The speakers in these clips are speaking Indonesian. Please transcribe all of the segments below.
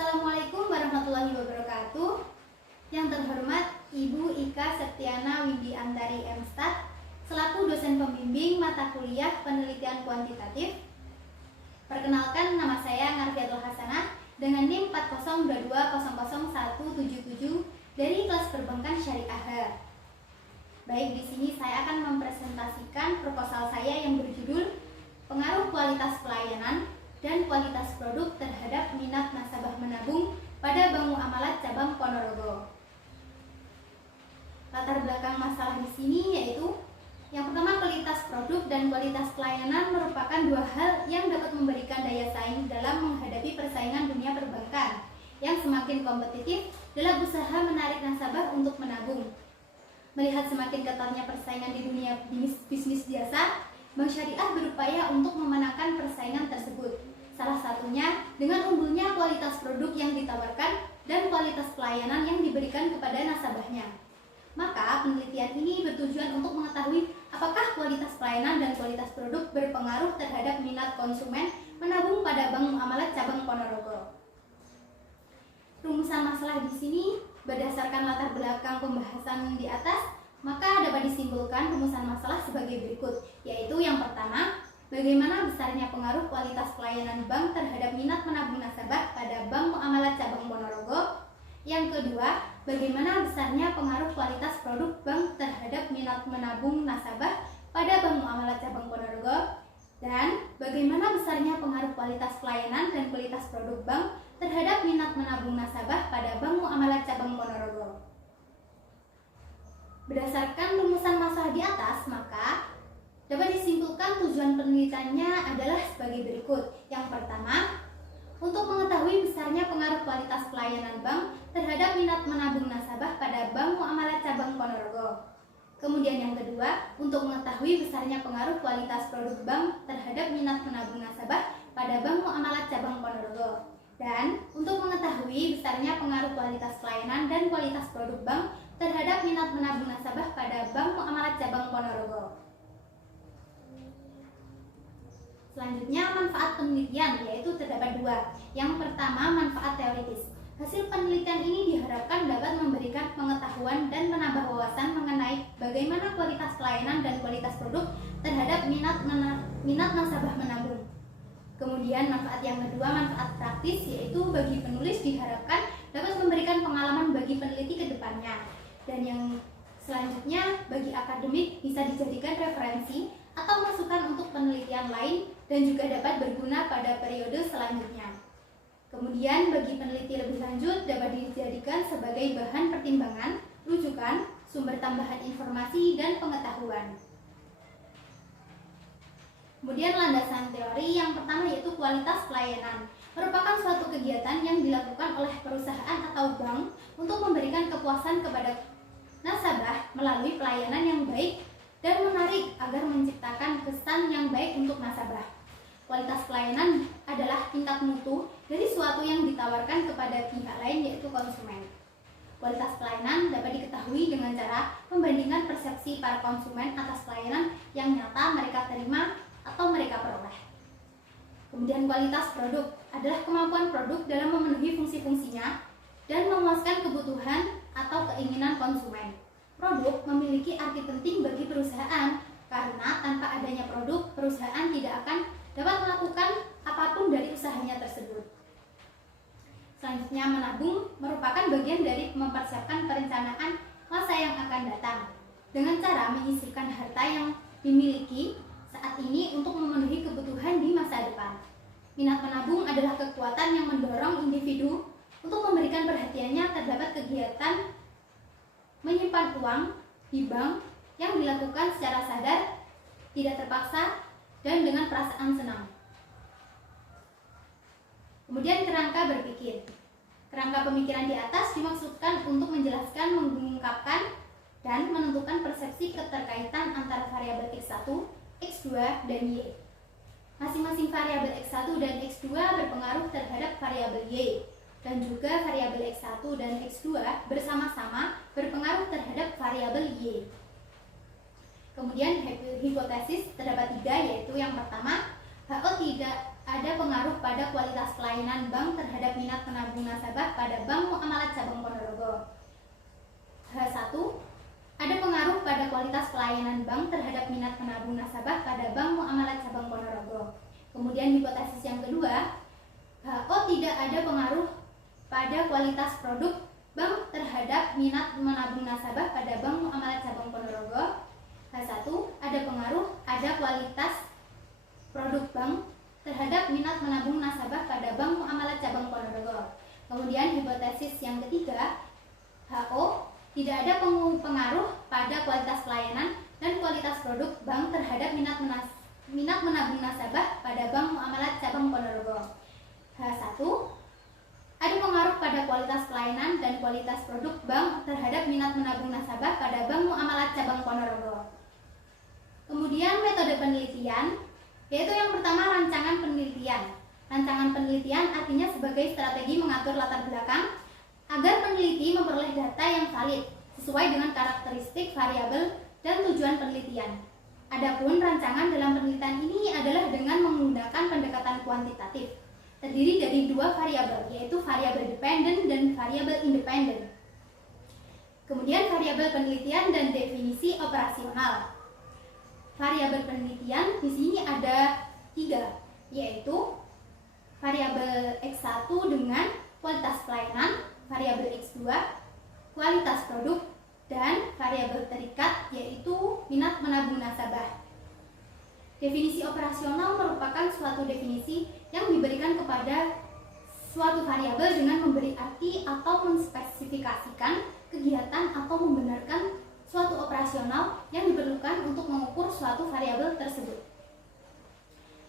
Assalamualaikum warahmatullahi wabarakatuh. Yang terhormat Ibu Ika Septiana Windy Antari MStat selaku dosen pembimbing mata kuliah penelitian kuantitatif. Perkenalkan, nama saya Ngarfiatul Hasanah dengan NIM 402200177 dari kelas perbankan syariah. Baik, di sini saya akan mempresentasikan proposal saya yang berjudul Pengaruh Kualitas Pelayanan dan Kualitas Produk terhadap minat nasabah menabung pada Bank Muamalat Cabang Ponorogo. Latar belakang masalah di sini yaitu yang pertama, kualitas produk dan kualitas pelayanan merupakan dua hal yang dapat memberikan daya saing dalam menghadapi persaingan dunia perbankan yang semakin kompetitif dalam usaha menarik nasabah untuk menabung. Melihat semakin ketatnya persaingan di dunia bisnis jasa, Bank Syariah berupaya untuk memenangkan persaingan tersebut. Salah satunya dengan unggulnya kualitas produk yang ditawarkan dan kualitas pelayanan yang diberikan kepada nasabahnya. Maka penelitian ini bertujuan untuk mengetahui apakah kualitas pelayanan dan kualitas produk berpengaruh terhadap minat konsumen menabung pada Bank Muamalat Cabang Ponorogo. Rumusan masalah di sini berdasarkan latar belakang pembahasan di atas, maka dapat disimpulkan rumusan masalah sebagai berikut, yaitu yang pertama, bagaimana besarnya pengaruh kualitas pelayanan bank terhadap minat menabung nasabah pada Bank Muamalat Cabang Ponorogo. Yang kedua, bagaimana besarnya pengaruh kualitas produk bank terhadap minat menabung nasabah pada Bank Muamalat Cabang Ponorogo. Dan bagaimana besarnya pengaruh kualitas pelayanan dan kualitas produk bank terhadap minat menabung nasabah pada Bank Muamalat Cabang Ponorogo. Berdasarkan rumusan masalah di atas, maka dapat disimpulkan tujuan penelitiannya adalah sebagai berikut. Yang pertama, untuk mengetahui besarnya pengaruh kualitas pelayanan bank terhadap minat menabung nasabah pada Bank Muamalat Cabang Ponorogo. Kemudian yang kedua, untuk mengetahui besarnya pengaruh kualitas produk bank terhadap minat menabung nasabah pada Bank Muamalat Cabang Ponorogo. Dan untuk mengetahui besarnya pengaruh kualitas pelayanan dan kualitas produk bank terhadap minat menabung nasabah pada Bank Muamalat Cabang Ponorogo. Selanjutnya, manfaat penelitian, yaitu terdapat dua. Yang pertama, manfaat teoritis. Hasil penelitian ini diharapkan dapat memberikan pengetahuan dan menambah wawasan mengenai bagaimana kualitas pelayanan dan kualitas produk terhadap minat nasabah menabung. Kemudian manfaat yang kedua, manfaat praktis, yaitu bagi penulis diharapkan dapat memberikan pengalaman bagi peneliti ke depannya. Dan yang selanjutnya, bagi akademik bisa dijadikan referensi atau masukan untuk penelitian lain dan juga dapat berguna pada periode selanjutnya. Kemudian bagi peneliti lebih lanjut dapat dijadikan sebagai bahan pertimbangan, rujukan, sumber tambahan informasi dan pengetahuan. Kemudian landasan teori yang pertama yaitu kualitas pelayanan. Merupakan suatu kegiatan yang dilakukan oleh perusahaan atau bank untuk memberikan kepuasan kepada nasabah melalui pelayanan yang baik dan menarik agar menciptakan kesan yang baik untuk nasabah. Kualitas pelayanan adalah tingkat mutu dari suatu yang ditawarkan kepada pihak lain yaitu konsumen. Kualitas pelayanan dapat diketahui dengan cara membandingkan persepsi para konsumen atas pelayanan yang nyata mereka terima atau mereka peroleh. Kemudian kualitas produk adalah kemampuan produk dalam memenuhi fungsi-fungsinya dan memuaskan kebutuhan atau keinginan konsumen. Produk memiliki arti penting bagi perusahaan karena tanpa adanya produk, perusahaan tidak akan dapat melakukan apapun dari usahanya tersebut. Selanjutnya, menabung merupakan bagian dari mempersiapkan perencanaan masa yang akan datang dengan cara menyisihkan harta yang dimiliki saat ini untuk memenuhi kebutuhan di masa depan. Minat menabung adalah kekuatan yang mendorong individu untuk memberikan perhatiannya terhadap kegiatan menyimpan uang di bank yang dilakukan secara sadar, tidak terpaksa, dan dengan perasaan senang. Kemudian kerangka berpikir. Kerangka pemikiran di atas dimaksudkan untuk menjelaskan, mengungkapkan, dan menentukan persepsi keterkaitan antara variabel X1, X2, dan Y. Masing-masing variabel X1 dan X2 berpengaruh terhadap variabel Y, dan juga variabel X1 dan X2 bersama-sama berpengaruh terhadap variabel Y. Kemudian hipotesis terdapat tiga, yaitu yang pertama, HO tidak ada pengaruh pada kualitas pelayanan bank terhadap minat menabung nasabah pada Bank Muamalat Cabang Ponorogo. H1 ada pengaruh pada kualitas pelayanan bank terhadap minat menabung nasabah pada Bank Muamalat Cabang Ponorogo. Kemudian hipotesis yang kedua, HO tidak ada pengaruh pada kualitas produk bank terhadap minat menabung nasabah pada Bank Muamalat Cabang Ponorogo. H1 ada pengaruh ada kualitas produk bank terhadap minat menabung nasabah pada Bank Muamalat Cabang Ponorogo. Kemudian hipotesis yang ketiga, HO tidak ada pengaruh pada kualitas pelayanan dan kualitas produk bank terhadap minat menabung nasabah pada Bank Muamalat Cabang Ponorogo. H1 ada pengaruh pada kualitas pelayanan dan kualitas produk bank terhadap minat menabung nasabah pada Bank Muamalat Cabang Ponorogo. Kemudian metode penelitian, yaitu yang pertama rancangan penelitian. Rancangan penelitian artinya sebagai strategi mengatur latar belakang agar peneliti memperoleh data yang valid sesuai dengan karakteristik variabel dan tujuan penelitian. Adapun rancangan dalam penelitian ini adalah dengan menggunakan pendekatan kuantitatif, terdiri dari dua variabel, yaitu variabel dependen dan variabel independen. Kemudian variabel penelitian dan definisi operasional. Variabel penelitian di sini ada 3, yaitu variabel X1 dengan kualitas pelayanan, variabel X2 kualitas produk, dan variabel terikat yaitu minat menabung nasabah. Definisi operasional merupakan suatu definisi yang diberikan kepada suatu variabel dengan memberi arti atau menspesifikasikan kegiatan atau membenarkan suatu operasional yang diperlukan untuk mengukur suatu variabel tersebut.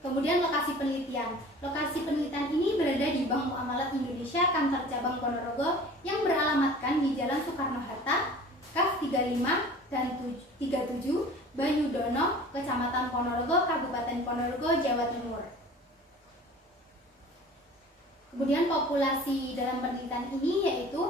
Kemudian lokasi penelitian. Lokasi penelitian ini berada di Bank Muamalat Indonesia Kantor Cabang Ponorogo yang beralamatkan di Jalan Soekarno-Hatta, Kaf 35 dan 37, Banyudono, Kecamatan Ponorogo, Kabupaten Ponorogo, Jawa Timur. Kemudian populasi dalam penelitian ini yaitu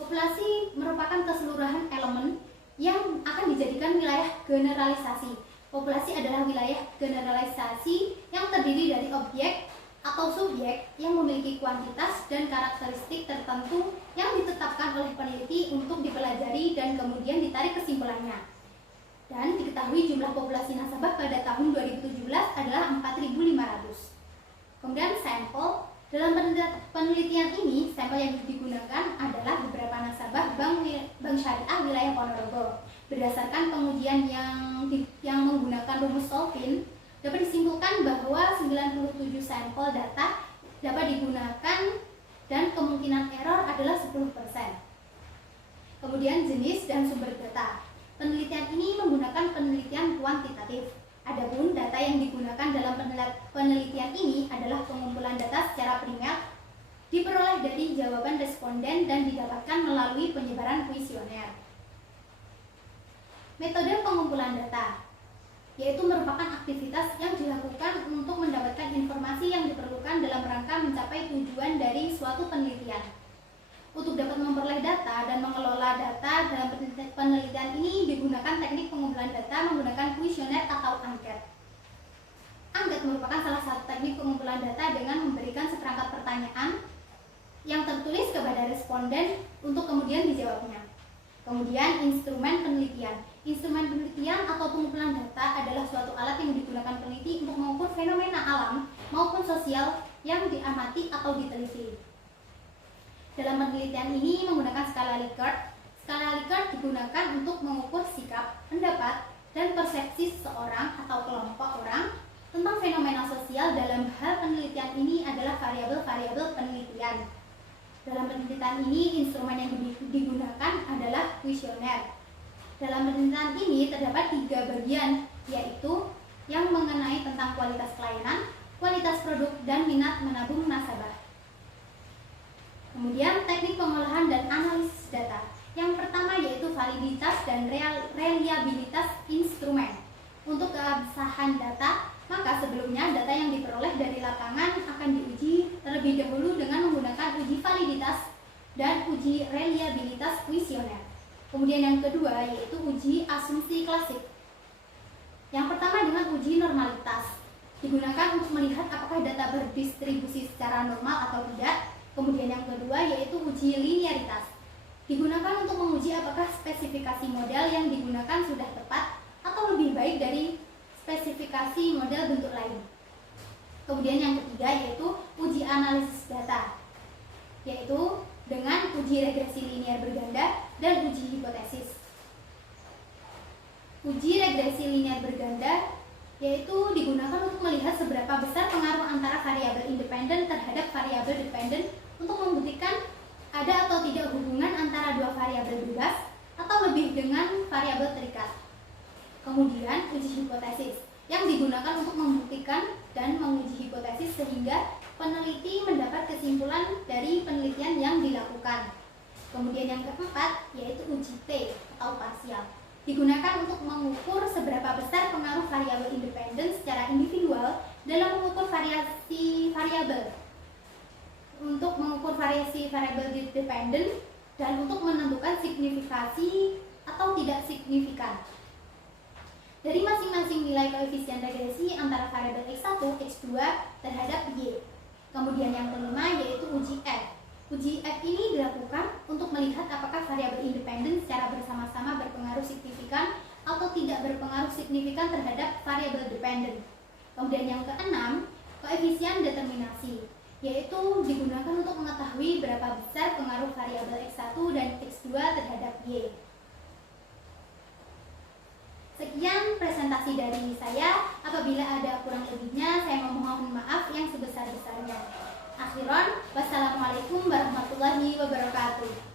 populasi merupakan keseluruhan elemen yang akan dijadikan wilayah generalisasi. Populasi adalah wilayah generalisasi yang terdiri dari objek atau subjek yang memiliki kuantitas dan karakteristik tertentu yang ditetapkan oleh peneliti untuk dipelajari dan kemudian ditarik kesimpulannya. Dan diketahui jumlah populasi nasabah pada tahun 2017 adalah 4.500. Kemudian sampel. Dalam penelitian ini, sampel yang digunakan adalah beberapa nasabah Bank Syariah wilayah Ponorogo. Berdasarkan pengujian yang menggunakan rumus Solvin, dapat disimpulkan bahwa 97 sampel data dapat digunakan dan kemungkinan error adalah 10%. Kemudian jenis dan sumber data. Penelitian ini menggunakan penelitian kuantitatif. Adapun data yang digunakan dalam penelitian ini adalah pengumpulan data secara primer, diperoleh dari jawaban responden dan didapatkan melalui penyebaran kuesioner. Metode pengumpulan data, yaitu merupakan aktivitas yang dilakukan untuk mendapatkan informasi yang diperlukan dalam rangka mencapai tujuan dari suatu penelitian. Untuk dapat memperoleh data dan mengelola data dalam penelitian ini digunakan teknik pengumpulan data menggunakan kuesioner atau angket. Angket merupakan salah satu teknik pengumpulan data dengan memberikan seperangkat pertanyaan yang tertulis kepada responden untuk kemudian dijawabnya. Kemudian instrumen penelitian. Instrumen penelitian atau pengumpulan data adalah suatu alat yang digunakan peneliti untuk mengukur fenomena alam maupun sosial yang diamati atau diteliti. Dalam penelitian ini menggunakan skala Likert. Skala Likert digunakan untuk mengukur sikap, pendapat, dan persepsi seseorang atau kelompok orang tentang fenomena sosial. Dalam hal penelitian ini adalah variabel-variabel penelitian. Dalam penelitian ini instrumen yang digunakan adalah kuesioner. Dalam penelitian ini terdapat 3 bagian, yaitu yang mengenai tentang kualitas pelayanan, kualitas produk, dan minat menabung nasabah. Kemudian teknik pengolahan dan analisis data. Yang pertama yaitu validitas dan reliabilitas instrumen. Untuk keabsahan data, maka sebelumnya data yang diperoleh dari lapangan akan diuji terlebih dahulu dengan menggunakan uji validitas dan uji reliabilitas kuesioner. Kemudian yang kedua yaitu uji asumsi klasik. Yang pertama dengan uji normalitas. digunakan untuk melihat apakah data berdistribusi secara normal atau tidak. Kemudian yang kedua yaitu uji linearitas, digunakan untuk menguji apakah spesifikasi model yang digunakan sudah tepat atau lebih baik dari spesifikasi model bentuk lain. Kemudian yang ketiga yaitu uji analisis data, yaitu dengan uji regresi linear berganda dan uji hipotesis. Uji regresi linear berganda yaitu digunakan untuk melihat seberapa besar pengaruh antara variabel independen terhadap variabel dependen untuk membuktikan ada atau tidak hubungan antara dua variabel bebas atau lebih dengan variabel terikat. Kemudian uji hipotesis yang digunakan untuk membuktikan dan menguji hipotesis sehingga peneliti mendapat kesimpulan dari penelitian yang dilakukan. Kemudian yang keempat yaitu uji T atau parsial, digunakan untuk mengukur seberapa besar pengaruh variabel independen secara individual dalam mengukur variasi variabel, untuk mengukur variasi variabel dependen dan untuk menentukan signifikasi atau tidak signifikan dari masing-masing nilai koefisien regresi antara variabel X1, X2 terhadap Y. Kemudian yang kelima yaitu uji F. Uji F ini dilakukan untuk melihat apakah variabel independen secara bersama-sama berpengaruh signifikan atau tidak berpengaruh signifikan terhadap variabel dependen. Kemudian yang keenam, koefisien determinasi, yaitu digunakan untuk mengetahui berapa besar pengaruh variabel X1 dan X2 terhadap Y. Sekian presentasi dari saya. Apabila ada kurang lebihnya, saya memohon maaf yang sebesar-besarnya. Akhiran, wassalamualaikum warahmatullahi wabarakatuh.